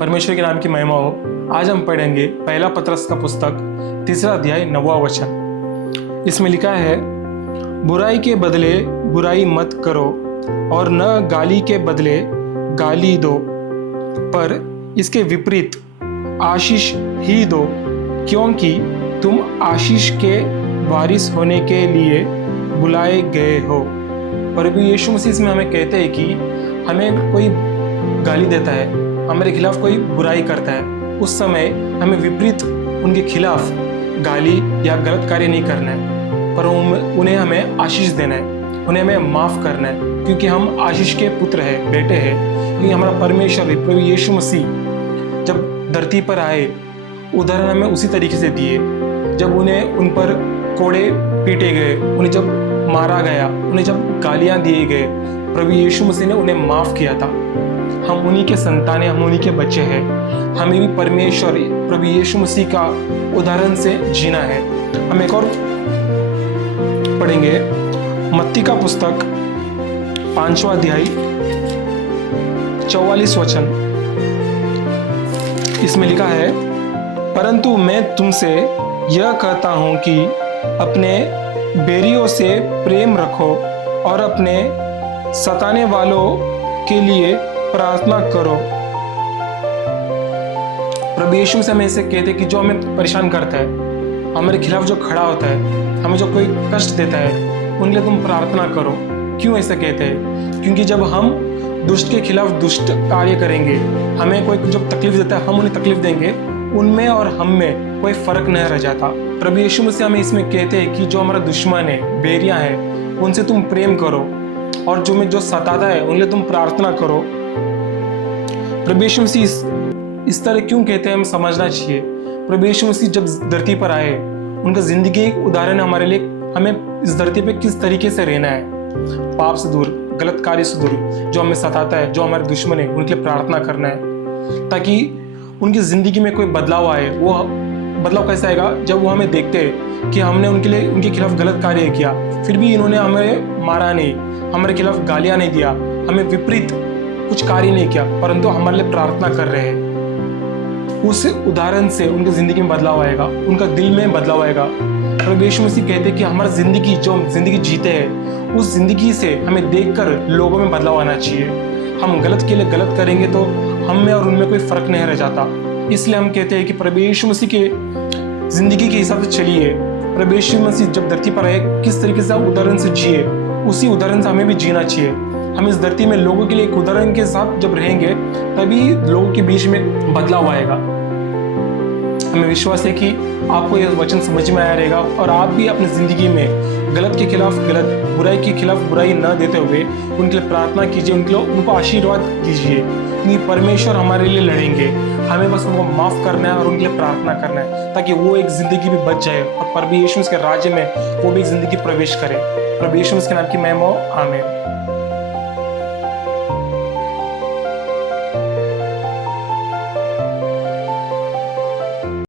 परमेश्वर के नाम की महिमा हो। आज हम पढ़ेंगे पहला पतरस का पुस्तक 3 अध्याय 9वां वचन। इसमें लिखा है, बुराई के बदले बुराई मत करो और न गाली के बदले गाली दो, पर इसके विपरीत आशीष ही दो, क्योंकि तुम आशीष के वारिस होने के लिए बुलाए गए हो। प्रभु यीशु मसीह में हमें कहते हैं कि हमें कोई गाली देता है, हमारे खिलाफ कोई बुराई करता है, उस समय हमें विपरीत उनके खिलाफ गाली या गलत कार्य नहीं करना है, पर उन्हें हमें आशीष देना है, उन्हें हमें माफ़ करना है, क्योंकि हम आशीष के पुत्र हैं, बेटे हैं। क्योंकि हमारा परमेश्वर प्रभु यीशु मसीह जब धरती पर आए, उदाहरण हमें उसी तरीके से दिए। जब उन्हें उन पर कोड़े पीटे गए, उन्हें जब मारा गया, उन्हें जब गालियाँ दिए गए, प्रभु यीशु मसीह ने उन्हें माफ़ किया था। हम उन्हीं के संतान हैं, हम उन्हीं के बच्चे हैं। हमें भी परमेश्वर प्रभु यीशु मसीह का उदाहरण से जीना है। हम एक और पढ़ेंगे मत्ती का पुस्तक 5वां अध्याय 44 वचन। इसमें लिखा है, परंतु मैं तुमसे यह कहता हूं कि अपने बैरियों से प्रेम रखो और अपने सताने वालों के लिए प्रार्थना करो। प्रभु यीशु से हमें ऐसे कहते कि जो हमें परेशान करता है, हमारे खिलाफ जो खड़ा होता है, हमें जो कोई कष्ट देता है, उनके लिए तुम प्रार्थना करो। क्यों ऐसा कहते हैं? क्योंकि जब हम दुष्ट के खिलाफ दुष्ट कार्य करेंगे, हमें कोई जब तकलीफ देता है, हम उन्हें तकलीफ देंगे, उनमें और हम में कोई फर्क नहीं रह जाता। प्रभु यीशु मसीह हमें इसमें कहते हैं कि जो हमारा दुश्मन है, बैरियां है, उनसे तुम प्रेम करो, और जो सताता है उनके लिए तुम प्रार्थना करो। प्रभु यीशु मसीह इस तरह क्यों कहते हैं, हमें समझना चाहिए। प्रभु यीशु मसीह जब धरती पर आए, उनका जिंदगी एक उदाहरण है हमारे लिए, हमें इस धरती पे किस तरीके से रहना है, पाप से दूर, गलत कार्य से दूर, जो हमें सताता है, जो हमारे दुश्मन है, उनके लिए प्रार्थना करना है, ताकि उनकी जिंदगी में कोई बदलाव आए। वो बदलाव कैसे आएगा? जब वो हमें देखते हैं कि हमने उनके खिलाफ गलत कार्य किया, फिर भी इन्होंने हमें मारा नहीं, हमारे खिलाफ गालियां नहीं दिया, हमें विपरीत कुछ कार्य नहीं किया, परंतु हमारे लिए प्रार्थना कर रहे हैं। उस उदाहरण से उनकी जिंदगी में बदलाव आएगा, उनका दिल में बदलाव आएगा। प्रभु यीशु मसीह कहते हैं कि हमारी जिंदगी, जो हम जिंदगी जीते हैं, उस जिंदगी से हमें देखकर लोगों में बदलाव आना चाहिए। हम गलत के लिए गलत करेंगे तो हम में और उनमें कोई फर्क नहीं रह जाता। इसलिए हम कहते हैं कि प्रभु यीशु मसीह के जिंदगी के हिसाब से चलिए। प्रभु यीशु मसीह जब धरती पर आए, किस तरीके से उदाहरण से जिए, उसी उदाहरण से हमें भी जीना चाहिए। हम इस धरती में लोगों के लिए एक उदाहरण के साथ जब रहेंगे, तभी लोगों के बीच में बदलाव आएगा। हमें विश्वास है कि आपको यह वचन समझ में आया रहेगा, और आप भी अपनी जिंदगी में गलत के खिलाफ गलत, बुराई के खिलाफ बुराई न देते हुए उनके लिए प्रार्थना कीजिए, उनको आशीर्वाद दीजिए, क्योंकि परमेश्वर हमारे लिए लड़ेंगे। हमें बस उनको माफ करना है और उनके लिए प्रार्थना करना है, ताकि वो एक जिंदगी भी बच जाए और प्रभु यीशु के राज्य में वो भी एक जिंदगी प्रवेश करे। प्रभु यीशु के नाम की महिमा हो। आमीन।